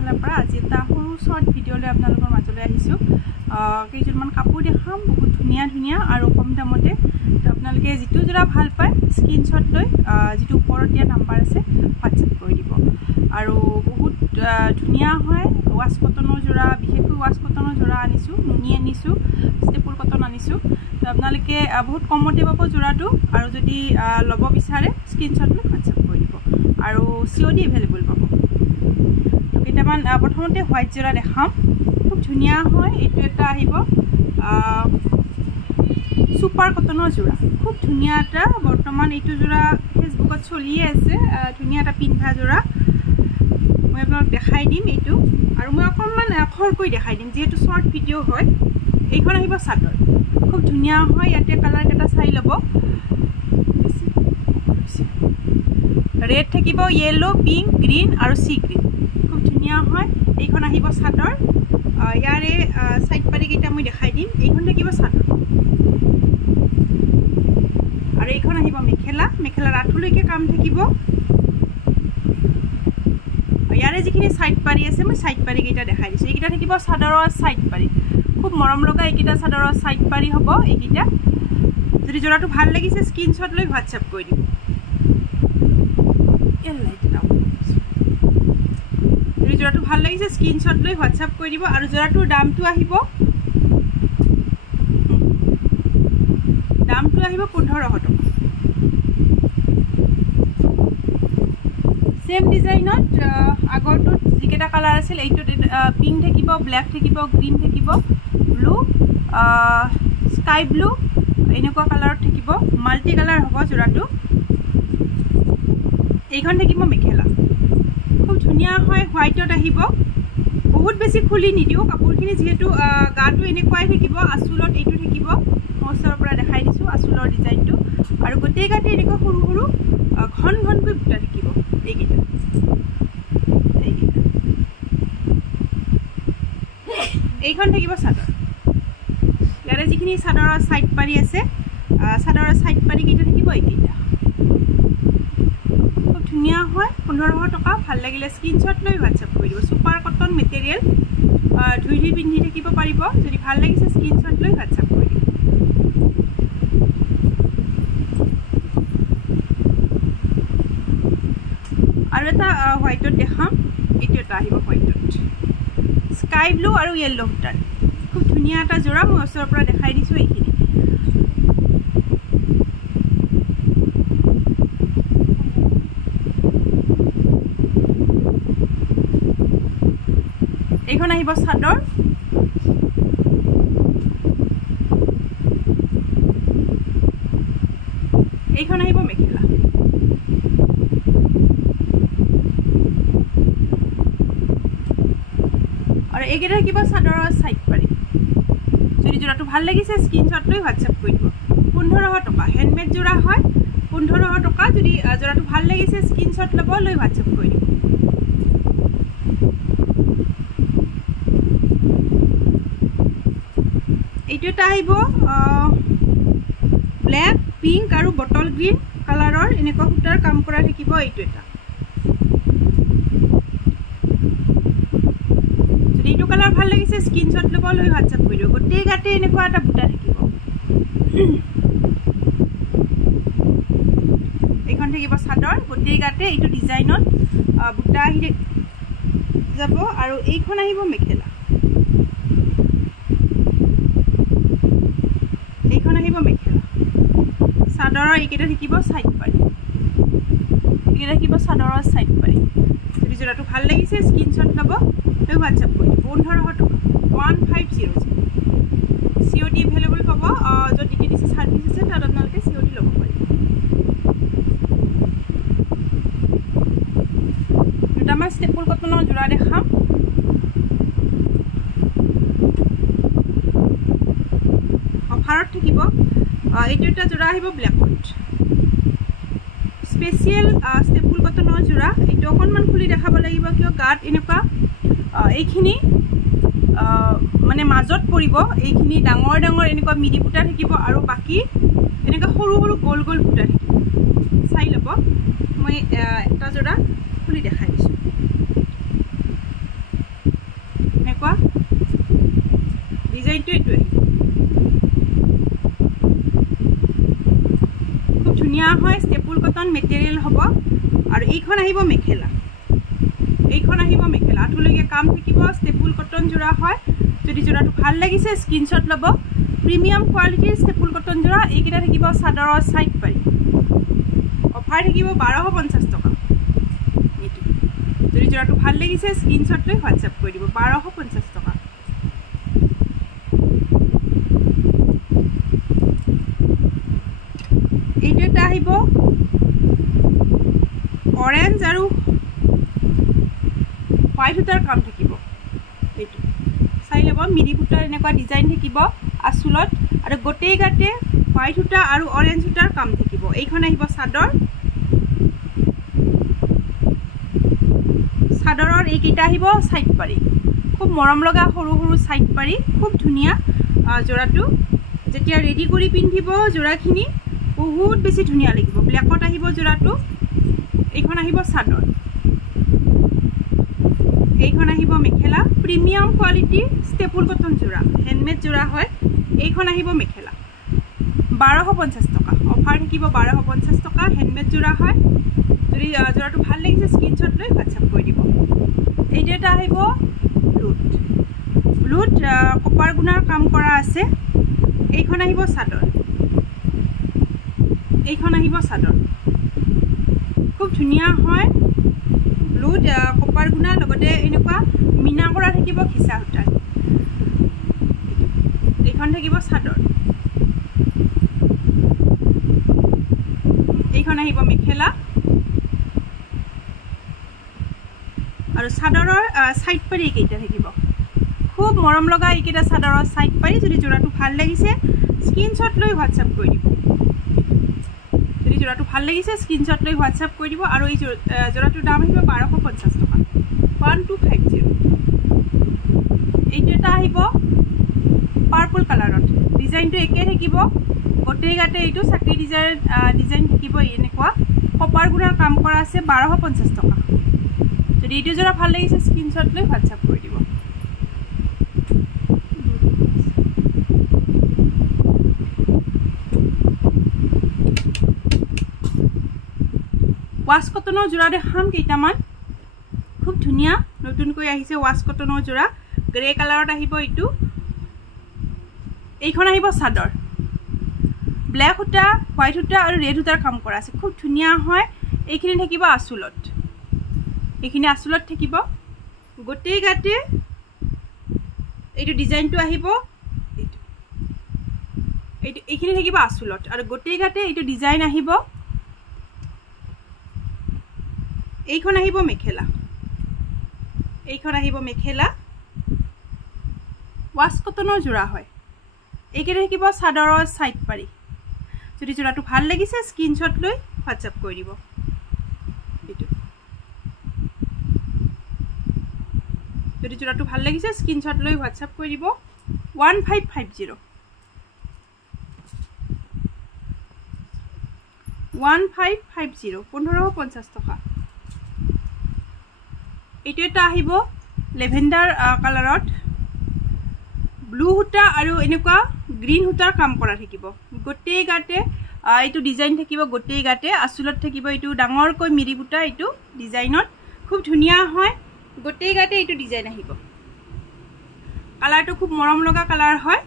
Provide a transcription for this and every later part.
টেক্সটাইলৰ পৰা আজি এটা সৰু শৰ্ট ভিডিঅ'লৈ আপোনালোকৰ মাজলৈ আহিছোঁ। কেইজনমান কাপোৰ দেখাম, বহুত ধুনীয়া ধুনীয়া আৰু কম দামতে। তো আপোনালোকে যিটো যোৰা ভাল পায় স্ক্ৰীনশ্বট লৈ যিটো ওপৰত দিয়া নাম্বাৰ আছে হোৱাটছএপ কৰি দিব। আৰু বহুত ধুনীয়া হয়। ৱাছ কটনৰ যোৰা, বিশেষকৈ ৱাছ কটনৰ যোৰা আনিছোঁ, নুনি আনিছোঁ, ষ্টেপুল কটন আনিছোঁ। তো আপোনালোকে বহুত কমতে পাব যোৰাটো। আৰু যদি ল'ব বিচাৰে স্ক্ৰীনশ্বট লৈ হোৱাটছএপ কৰি দিব আৰু COD এভেইলেবল পাব। কেইটামান প্ৰথমতে হোৱাইট যোৰা দেখাম, খুব ধুনীয়া হয়। এইটো এটা আহিব ছুপাৰ কটনৰ যোৰা, খুব ধুনীয়া এটা। বৰ্তমান এইটো যোৰা ফেচবুকত চলিয়ে আছে, ধুনীয়া এটা পিন্ধা যোৰা। মই আপোনাক দেখাই দিম এইটো, আৰু মই অকণমান খৰকৈ দেখাই দিম যিহেতু শ্বৰ্ট ভিডিঅ' হয়। এইখন আহিব চাদৰ, খুব ধুনীয়া হয়। ইয়াতে কালাৰকেইটা চাই ল'ব, ৰেড থাকিব, য়েলো, পিংক, গ্ৰীণ আৰু চি গ্ৰীণ, খুব ধুনীয়া হয়। এইখন আহিব চাদৰ, ইয়াৰে চাইড পাৰিকেইটা মই দেখাই দিম। এইখন থাকিব চাদৰ আৰু এইখন আহিব মেখেলা। মেখেলাৰ আঁঠুলৈকে কাম থাকিব। ইয়াৰে যিখিনি চাইড পাৰি আছে মই চাইড পাৰিকেইটা দেখাই দিছোঁ। এইকেইটা থাকিব চাদৰৰ চাইড পাৰি, খুব মৰম লগা এইকেইটা চাদৰৰ চাইড পাৰি হ'ব এইকেইটা। যদি যোৰাটো ভাল লাগিছে স্ক্ৰীনশ্বট লৈ হোৱাটছএপ কৰি দিব। যদি যোৰাটো ভাল লাগিছে স্ক্ৰীনশ্বট লৈ হোৱাটছএপ কৰি দিব। আৰু যোৰাটোৰ দামটো আহিব 1500 টকা। সেম ডিজাইনত আগৰটোত যিকেইটা কালাৰ আছিল, এইটোত পিংক থাকিব, ব্লেক থাকিব, গ্ৰীণ থাকিব, ব্লু, স্কাই ব্লু, এনেকুৱা কালাৰত থাকিব। মাল্টি কালাৰ হ'ব যোৰাটো। এইখন থাকিব মেখেলা, খুব ধুনীয়া হয়। হোৱাইটত আহিব। বহুত বেছি খুলি নিদিওঁ কাপোৰখিনি, যিহেতু গাটো এনেকুৱাই থাকিব। আঁচলত এইটো থাকিব, মই ওচৰৰ পৰা দেখাই দিছোঁ আঁচলৰ ডিজাইনটো। আৰু গোটেই গাতে এনেকুৱা সৰু সৰু ঘন ঘনকৈ বুটা থাকিব। এইকেইটা এইখন থাকিব চাদৰ। ইয়াৰে যিখিনি চাদৰৰ চাইড পাৰি আছে, চাদৰৰ চাইড পাৰিকেইটা থাকিব এইকেইটা। খুব ধুনীয়া হয়, 1500 টকা। ভাল লাগিলে স্ক্ৰীনশ্বট লৈ হোৱাটছএপ কৰি দিব। ছুপাৰ কটন মেটেৰিয়েল, ধুই ধুই পিন্ধি থাকিব পাৰিব। যদি ভাল লাগিছে স্ক্ৰীনশ্বট লৈ হোৱাটছএপ কৰি দিব। আৰু এটা হোৱাইটত দেখাম, এইটো এটা আহিব হোৱাইটত, স্কাই ব্লু আৰু য়েল্লো সূতাৰ, খুব ধুনীয়া এটা যোৰা। মই ওচৰৰ পৰা দেখাই দিছোঁ এইখিনি। এইখন আহিব চাদৰ, এইখন আহিব মেখেলা। আৰু এইকেইটা থাকিব চাদৰৰ চাইড পাৰি। যদি যোৰাটো ভাল লাগিছে স্ক্ৰীনশ্বট লৈ হোৱাটছএপ কৰি দিব। 1500 টকা, হেণ্ডমেড যোৰা হয়, 1500 টকা। যদি যোৰাটো ভাল লাগিছে স্ক্ৰীনশ্বট ল'ব, লৈ হোৱাটছএপ কৰি দিব। এইটো এটা আহিব ব্লেক, পিংক আৰু বটল গ্ৰীণ কালাৰৰ, এনেকুৱা সূতাৰ কাম কৰা থাকিব। এইটো এটা, যদি এইটো কালাৰ ভাল লাগিছে স্ক্ৰীনশ্বট ল'ব, লৈ হোৱাটছএপ কৰি দিব। গোটেই গাতে এনেকুৱা এটা বুটা থাকিব। এইখন থাকিব চাদৰ, গোটেই গাতে এইটো ডিজাইনত বুটা আহি যাব। আৰু এইখন আহিব মেখেলা, এইখন আহিব মেখেলা। চাদৰৰ এইকেইটা থাকিব চাইড পাৰি, এইকেইটা থাকিব চাদৰৰ চাইড পাৰি। যদি যোৰাটো ভাল লাগিছে স্ক্ৰীনশ্বট ল'ব, লৈ হোৱাটছএপ কৰি দিব। 1500 টকা, 1500। COD এভেইলেবল পাব। য'ত DTDC ছাৰ্ভিচ আছে তাত আপোনালোকে COD ল'ব পাৰিব। দুটা মই ষ্টেপুল কটনৰ যোৰা দেখাম। অফাৰত থাকিব। এইটো এটা যোৰা আহিব ব্লেকত, স্পেচিয়েল ষ্টেপুল কটনৰ যোৰা। এইটো অকণমান খুলি দেখাব লাগিব, কিয় গাত এনেকুৱা এইখিনি মানে মাজত পৰিব। এইখিনি ডাঙৰ ডাঙৰ এনেকুৱা মিৰি বুটা থাকিব, আৰু বাকী এনেকুৱা সৰু সৰু গোল গোল বুটা থাকিব। চাই ল'ব, মই এটা যোৰা খুলি দেখাই দিছোঁ। হয় ষ্টেপুল কটন মেটেৰিয়েল হ'ব আৰু এইখন আহিব মেখেলা আঁঠুলৈকে কাম থাকিব ষ্টেপুল কটন যোৰা হয় যদি যোৰাটো ভাল লাগিছে স্ক্ৰীনশ্বট ল'ব প্ৰিমিয়াম কোৱালিটিৰ ষ্টেপুল কটন যোৰা এইকেইটা থাকিব চাদৰৰ সাইড পাৰি অফাৰ থাকিব 1250 টকা এইটো যদি যোৰাটো ভাল লাগিছে স্ক্ৰীনশ্বট লৈ হোৱাটছআপ কৰি দিব 1250 টকা এইটো এটা আহিব অৰেঞ্জ আৰু হোৱাইট সূতাৰ কাম থাকিব এইটো চাই ল'ব মিৰি সূতাৰ এনেকুৱা ডিজাইন থাকিব আঁচলত আৰু গোটেই গাতে হোৱাইট সূতা আৰু অৰেঞ্জ সূতাৰ কাম থাকিব এইখন আহিব চাদৰৰ এইকেইটা আহিব সাইড পাৰি খুব মৰম লগা সৰু সৰু সাইড পাৰি খুব ধুনীয়া যোৰাটো যেতিয়া ৰেডি কৰি পিন্ধিব যোৰাখিনি বহুত বেছি ধুনীয়া লাগিব ব্ল্যাকত আহিব যোৰাটো এইখন আহিব চাদৰ এইখন আহিব মেখেলা প্ৰিমিয়াম কোৱালিটি ষ্টেপুল কটন যোৰা হেণ্ডমেড যোৰা হয় এইখন আহিব মেখেলা 1250 টকা অফাৰ থাকিব 1250 টকা হেণ্ডমেড যোৰা হয় যদি যোৰাটো ভাল লাগিছে স্ক্ৰীনশ্বট লৈ হোৱাটছআপ কৰি দিব এইটো এটা আহিব ব্লুট কপাৰ গুণাৰ কাম কৰা আছে এইখন আহিব চাদৰ খুব ধুনীয়া হয় ব্লুট কপাৰ গুণা লগতে এনেকুৱা মিনা কৰা থাকিব খিচা সূতাৰ এইখন থাকিব চাদৰ এইখন আহিব মেখেলা আৰু চাদৰৰ সাইড পাৰি এইকেইটা থাকিব খুব মৰম লগা এইকেইটা চাদৰৰ সাইড পাৰি যদি যোৰাটো ভাল লাগিছে স্ক্ৰীনশ্বট লৈ হোৱাটছআপ কৰি দিব যদি যোৰাটো ভাল লাগিছে স্ক্ৰীনশ্বট লৈ হোৱাটছআপ কৰি দিব আৰু এই যোৰাটোৰ দাম আহিব 1250 টকা 1250 এইটো এটা আহিব পাৰ্পল কালাৰত ডিজাইনটো একে থাকিব গোটেই গাতে এইটো চাকৰি ডিজাইন থাকিব এনেকুৱা কপাৰ গুণাৰ কাম কৰা আছে 1250 টকা যদি এইটো যোৰা ভাল লাগিছে স্ক্ৰীনশ্বট লৈ হোৱাটছআপ কৰি দিব ৱাছ কটনৰ যোৰা দেখাম কেইটামান খুব ধুনীয়া নতুনকৈ আহিছে ৱাছ কটনৰ যোৰা গ্ৰে কালাৰত আহিব এইটো এইখন আহিব চাদৰ ব্ল্যাক সূতা হোৱাইট সূতা আৰু ৰেড সূতাৰ কাম কৰা আছে খুব ধুনীয়া হয় এইখিনি থাকিব আঁচলত থাকিব গোটেই গাতে এইটো ডিজাইনটো আহিব এইখিনি থাকিব আঁচলত আৰু গোটেই গাতে এইটো ডিজাইন আহিব এইখন আহিব মেখেলা ৱাছ কটনৰ যোৰা হয় এইকেইটা থাকিব চাদৰৰ সাইড পাৰি যদি যোৰাটো ভাল লাগিছে স্ক্ৰীনশ্বট লৈ হোৱাটছআপ কৰি দিব যদি যোৰাটো ভাল লাগিছে স্ক্ৰীনশ্বট লৈ হোৱাটছআপ কৰি দিব 1550 1550 টকা এইটো এটা আহিব লেভেণ্ডাৰ কালাৰত ব্লু সূতা আৰু এনেকুৱা গ্ৰীণ সূতাৰ কাম কৰা থাকিব গোটেই গাতে এইটো ডিজাইন থাকিব গোটেই গাতে আঁচলত থাকিব এইটো ডাঙৰকৈ মিৰি বুটা এইটো ডিজাইনত খুব ধুনীয়া হয় গোটেই গাতে এইটো ডিজাইন আহিব কালাৰটো খুব মৰম লগা কালাৰ হয়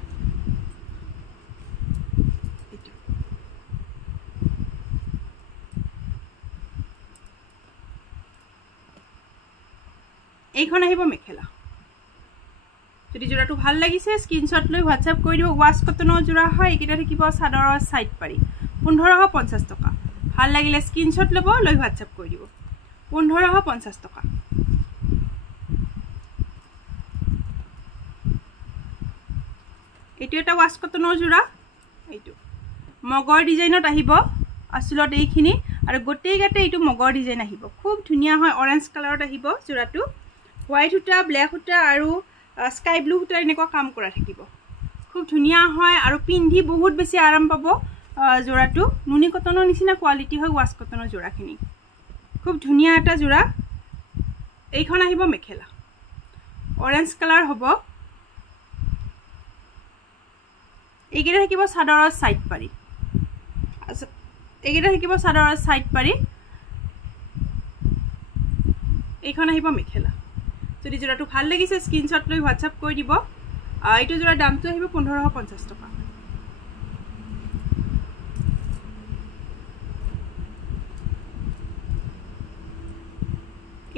এইখন আহিব মেখেলা যদি যোৰাটো ভাল লাগিছে স্ক্ৰীনশ্বট লৈ হোৱাটছআপ কৰি দিব ৱাছ কটনৰ যোৰা হয় এইকেইটা থাকিব চাদৰৰ সাইড পাৰি 1550 টকা ভাল লাগিলে স্ক্ৰীনশ্বট ল'ব লৈ হোৱাটছআপ কৰি দিব 1550 টকা এইটো এটা ৱাছ কটনৰ যোৰা এইটো মগৰ ডিজাইনত আহিব আঁচলত এইখিনি আৰু গোটেই গাতে এইটো মগৰ ডিজাইন আহিব খুব ধুনীয়া হয় অৰেঞ্জ কালাৰত আহিব যোৰাটো হোৱাইট সূতা ব্ল্যাক সূতা আৰু স্কাই ব্লু সূতাৰ এনেকুৱা কাম কৰা থাকিব খুব ধুনীয়া হয় আৰু পিন্ধি বহুত বেছি আৰাম পাব যোৰাটো নুনি কটনৰ নিচিনা কোৱালিটি হয় ৱাছ কটনৰ যোৰাখিনি খুব ধুনীয়া এটা যোৰা এইখন আহিব মেখেলা অৰেঞ্জ কালাৰ হ'ব এইকেইটা থাকিব চাদৰৰ সাইড পাৰি এইকেইটা থাকিব চাদৰৰ সাইড পাৰি এইখন আহিব মেখেলা যদি জোৰাটো ভাল লাগিছে স্ক্ৰিনশ্বট লৈ WhatsApp কৰি দিব এইটো জোৰা দামটো আহিব 1550 টকা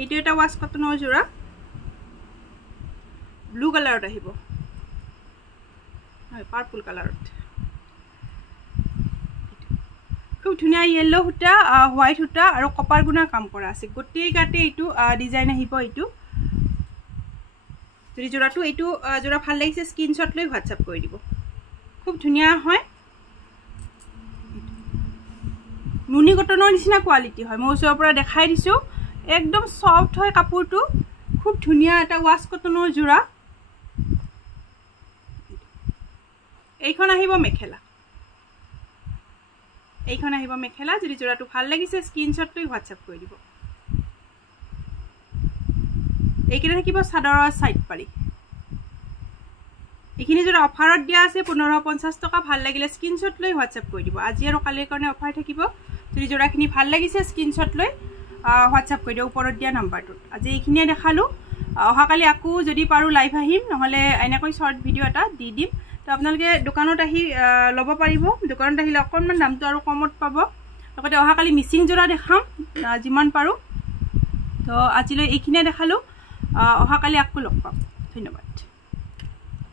এইটো এটা ওয়াশ কটনৰ জোৰা ব্লু কালাৰত আহিব হয় পাৰ্পল কালাৰত খুব ধুনীয়া ইয়েলো হুটা হোৱাইট হুটা আৰু কপাৰ গুণা কাম কৰা আছে গোটেই গাতে এইটো ডিজাইন আহিব এইটো যদি জোৰাটো এইটো জোৰা ভাল লাগিছে স্ক্ৰিনশ্বট লৈ WhatsApp কৰি দিব খুব ধুনীয়া হয় নুনি কটনৰ নিচিনা কোৱালিটি হয় মই ওচৰৰ পৰা দেখাই দিছো একদম সফট হয় কাপোৰটো খুব ধুনীয়া এটা ওয়াশ কটনৰ জোৰা এইখন আহিব মেখেলা এইখন আহিব মেখেলা যদি জোৰাটো ভাল লাগিছে স্ক্ৰিনশ্বট লৈ WhatsApp কৰি দিব এইকেইটা থাকিব চাদৰৰ সাইড পাৰি এইখিনি জোৰা অফাৰত দিয়া আছে 1550 টকা ভাল লাগিলে স্ক্ৰিনশ্বট লৈ WhatsApp কৰি দিব আজি আৰু কালিৰ কাৰণে অফাৰ থাকিব যদি জোৰাখিনি ভাল লাগিছে স্ক্ৰিনশ্বট লৈ WhatsApp কৰি দিও ওপৰত দিয়া নাম্বাৰটোত আজি এইখিনিয়ে দেখালো অহাকালি আকো যদি পাৰো লাইভ আহিম নহলে এনেকৈ শৰ্ট ভিডিও এটা দি দিম তো আপোনালোকে দোকানত আহি লব পাৰিব দোকানত আহিলে অকনমান দামটো আৰু কমত পাব লগতে অহাকালি মিচিং জোৰা দেখাম যিমান পাৰো তো আজিলৈ এইখিনিয়ে দেখালো অহাকালি আকো লগ পাম ধন্যবাদ